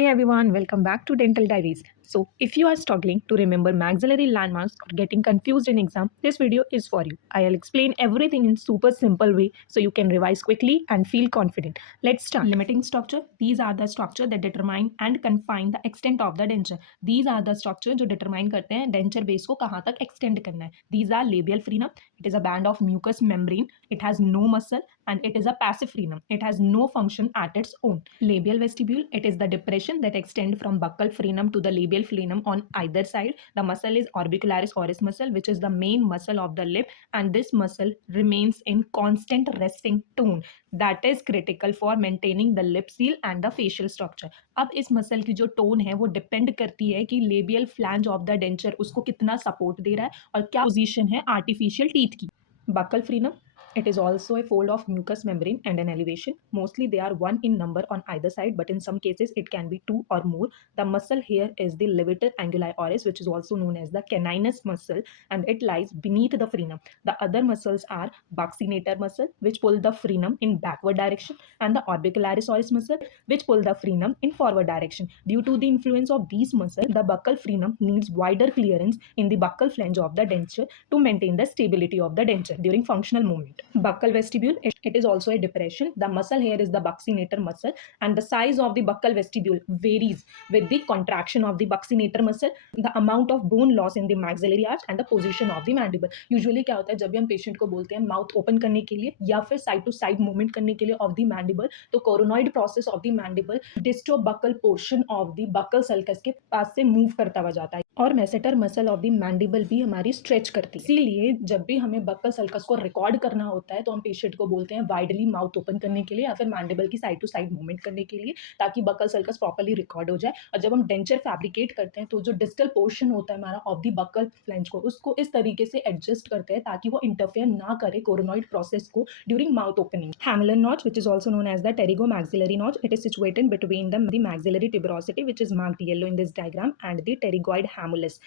Hey everyone, welcome back to Dental Diaries. So, if you are struggling to remember maxillary landmarks or getting confused in exam, this video is for you. I'll explain everything in super simple way so you can revise quickly and feel confident. Let's start. Limiting structure. These are the structure that determine and confine the extent of the denture. These are the structure जो determine करते हैं denture base को कहाँ तक extend करना है. These are labial frenum. It is a band of mucous membrane. It has no muscle and it is a passive frenum. It has no function at its own. Labial vestibule. It is the depression that extend from buccal frenum to the labial frenum on either side. The muscle is orbicularis oris muscle, which is the main muscle of the lip, and this muscle remains in constant resting tone. That is critical for maintaining the lip seal and the facial structure. अब इस muscle की जो tone है वो depend करती है कि labial flange of the denture उसको कितना सपोर्ट दे रहा है और क्या पोजीशन है आर्टिफिशियल टीथ की. Buccal frenum. It is also a fold of mucous membrane and an elevation. Mostly they are one in number on either side, but in some cases it can be two or more. The muscle here is the levator anguli oris, which is also known as the caninus muscle, and it lies beneath the frenum. The other muscles are buccinator muscle, which pull the frenum in backward direction, and the orbicularis oris muscle, which pull the frenum in forward direction. Due to the influence of these muscles, the buccal frenum needs wider clearance in the buccal flange of the denture to maintain the stability of the denture during functional movement. Buccal vestibule, it is also a depression. The muscle here is the buccinator muscle, and the size of the buccal vestibule varies with the contraction of the buccinator muscle, the amount of bone loss in the maxillary arch and the position of the mandible. Usually क्या होता है जब भी हम patient को बोलते हैं mouth open करने के लिए या फिर साइड टू साइड मूवमेंट करने के लिए ऑफ द मैंडिबल, तो coronoid process of the mandible disto buccal portion of the buccal sulcus के पास से मूव करता हुआ जाता है और masseter muscle of the mandible भी हमारी स्ट्रेच करती है. इसीलिए जब भी हमें बकल सल्कस को रिकॉर्ड करना होता है तो हम पेशेंट को बोलते हैं वाइडली माउथ ओपन करने के लिए या फिर मैंडिबल की साइड टू साइड मूवमेंट करने के लिए ताकि बकल सल्कस प्रॉपर्ली रिकॉर्ड हो जाए. और जब हम डेंचर फैब्रिकेट करते हैं तो जो डिस्टल पोर्शन होता है हमारा ऑफ द बकल फ्लैंज को उसको इस तरीके से एडजस्ट करते हैं ताकि वो इंटरफेयर ना करे कोरोनॉइड प्रोसेस को during mouth opening. Hamular notch, which is also known as the pterygomaxillary notch, it is situated between the maxillary tuberosity, which is marked yellow in this diagram, and the pterygoid hamulus.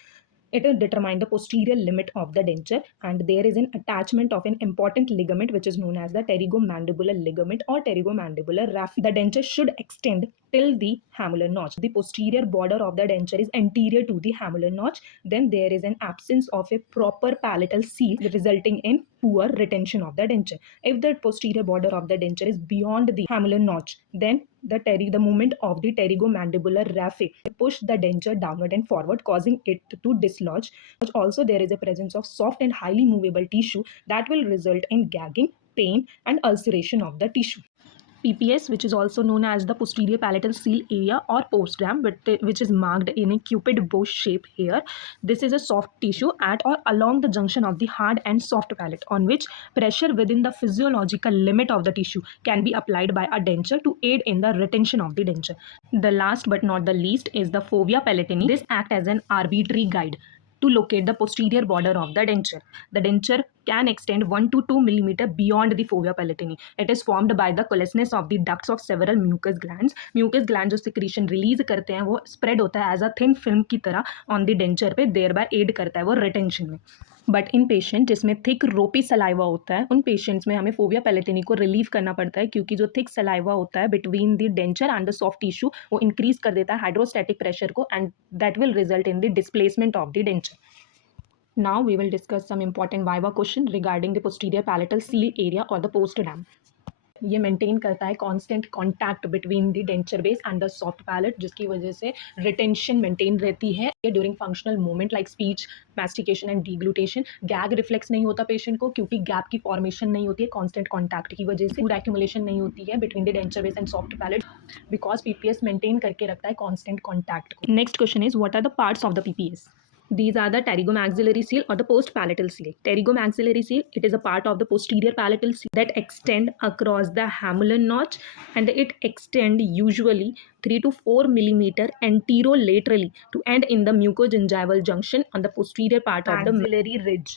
It will determine the posterior limit of the denture, and there is an attachment of an important ligament which is known as the pterygomandibular ligament or pterygomandibular raphe. The denture should extend till the hamular notch. The posterior border of the denture is anterior to the hamular notch. Then there is an absence of a proper palatal seal resulting in poor retention of the denture. If the posterior border of the denture is beyond the hamular notch, then the movement of the pterygomandibular raphe push the denture downward and forward, causing it to dislodge. Also, there is a presence of soft and highly movable tissue that will result in gagging, pain, and ulceration of the tissue. PPS, which is also known as the posterior palatal seal area or postgram, which is marked in a cupid bow shape here. This is a soft tissue at or along the junction of the hard and soft palate on which pressure within the physiological limit of the tissue can be applied by a denture to aid in the retention of the denture. The last but not the least is the fovea palatini. This acts as an arbitrary guide to locate the posterior border of the denture. The denture can extend 1 to 2 millimeter beyond the fovea palatini. It is formed by the coalescence of the ducts of several mucous glands. Mucous glands जो secretion release करते हैं वो spread होता है as a thin film की तरह on the denture पे, thereby aid करता है वो retention में. बट इन पेशेंट जिसमें थिक रोपी सलाइवा होता है उन पेशेंट्स में हमें फोविया पैलेटिनी को रिलीव करना पड़ता है क्योंकि जो थिक सलाइवा होता है between the denture and the soft tissue वो इंक्रीज कर देता है हाइड्रोस्टैटिक प्रेशर को and that will result in the displacement of the denture. Now we will discuss some important viva question regarding the posterior palatal seal area or the post dam. ये maintain करता है constant contact between the denture base and the soft palate जिसकी वजह से retention maintain रहती है during functional movement like speech, mastication and deglutition. Gag reflex नहीं होता पेशेंट को क्योंकि गैप की फॉर्मेशन नहीं होती है कांस्टेंट कांटेक्ट की वजह से. फूड एक्यूमुलेशन नहीं होती है between the denture base and soft palate because PPS maintain करके रखता है कांस्टेंट कांटेक्ट को. Next question is what are the parts of the PPS? These are the pterygomaxillary seal or the post-palatal seal. Pterygomaxillary seal, it is a part of the posterior palatal seal that extend across the hamular notch and it extend usually 3 to 4 millimeter anterolaterally to end in the mucogingival junction on the posterior part of the maxillary ridge.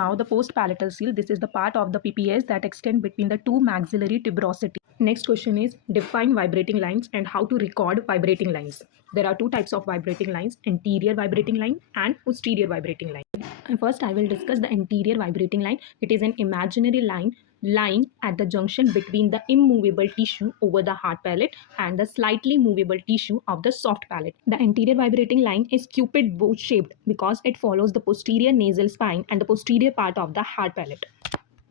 Now the post-palatal seal, this is the part of the PPS that extend between the two maxillary tuberosity. Next question is define vibrating lines and how to record vibrating lines. There are two types of vibrating lines, anterior vibrating line and posterior vibrating line. And first I will discuss the anterior vibrating line. It is an imaginary line lying at the junction between the immovable tissue over the hard palate and the slightly movable tissue of the soft palate. The anterior vibrating line is cupid bow shaped because it follows the posterior nasal spine and the posterior part of the hard palate.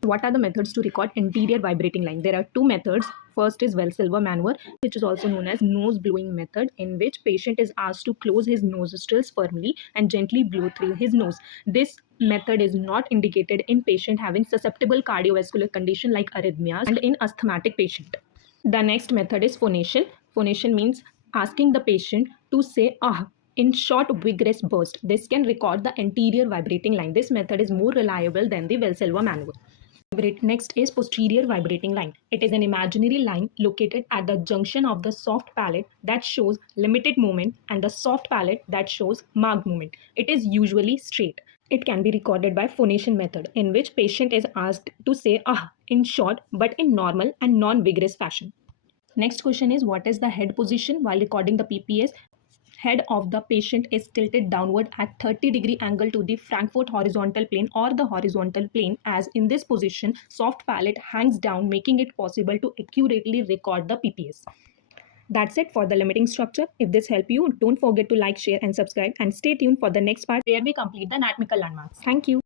What are the methods to record anterior vibrating line? There are two methods. First is Valsalva maneuver, which is also known as nose blowing method, in which patient is asked to close his nostrils firmly and gently blow through his nose. This method is not indicated in patient having susceptible cardiovascular condition like arrhythmias and in asthmatic patient. The next method is phonation. Phonation means asking the patient to say ah in short vigorous burst. This can record the anterior vibrating line. This method is more reliable than the Valsalva maneuver. Next is posterior vibrating line. It is an imaginary line located at the junction of the soft palate that shows limited movement and the soft palate that shows marked movement. It is usually straight. It can be recorded by phonation method, in which patient is asked to say ah in short but in normal and non-vigorous fashion. Next question is, what is the head position while recording the PPS? Head of the patient is tilted downward at 30-degree angle to the Frankfurt horizontal plane or the horizontal plane, as in this position soft palate hangs down, making it possible to accurately record the PPS. That's it for the limiting structure. If this helped you, don't forget to like, share and subscribe, and stay tuned for the next part where we complete the anatomical landmarks. Thank you.